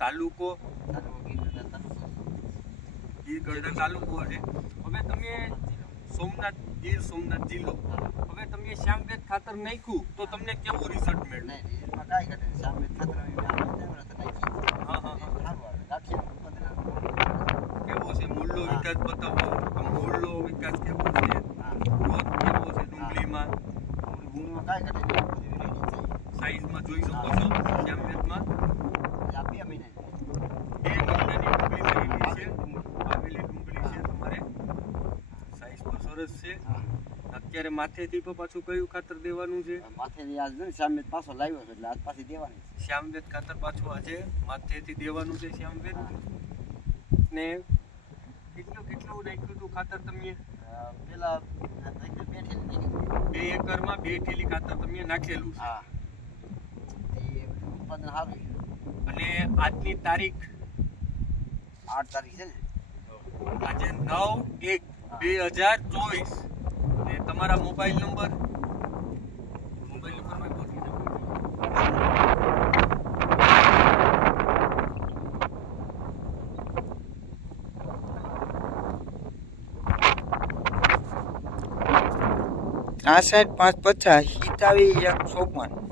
તાલુકો ગીર ગઢડા તાલુકો ગીર ગઢડા તાલુકો છે. હવે તમે સોમનાથ ગીર સોમનાથ જિલ્લો, હવે તમે શ્યામવેદ ખાતર નાખ્યું તો તમને કેવું રિઝલ્ટ મળ્યું? નહીં એમાં કાંઈ ઘટે નહીં. સામે ખાતર હા હા હા. સારું કેવો છે મૂળનો વિકાસ બતાવો, આ મૂળનો વિકાસ કેવો છે, ગ્રોથ કેવો છે ડુંગળીમાં, ગુણમાં કાંઈ ઘટે નહીં. બધી રેડી થઈ સાઈઝમાં જોઈ શકો છો શ્યામવેદમાં આ 2 મહિના 2 મહિનાની ડુંગળી થયેલી છે, આવેલી ડુંગળી છે તમારે, સાઈઝ પણ સરસ છે. અત્યારે માથેથી પણ પાછું કયું ખાતર દેવાનું છે? માથેથી આજ ને સામે પાછો લાવ્યો છે એટલે આજ પાછી દેવાની છે. શ્યામવેદ ખાતર પાછું આજે માથેથી દેવાનું છે શ્યામવેદ. ને કેટલું નાખ્યું હતું ખાતર તમે? પેલા બેઠેલી નાખી. 2 એકરમાં 2 થેલી ખાતર તમે નાખેલું છે. હા એ ઉત્પાદન સારું છે. અને આજની તારીખ 8 તારીખ છે ને આજે 9/1/2024 ને તમારા મોબાઈલ નંબર માં બોલી દો. આ સાઈડ 550 હિતાવી 154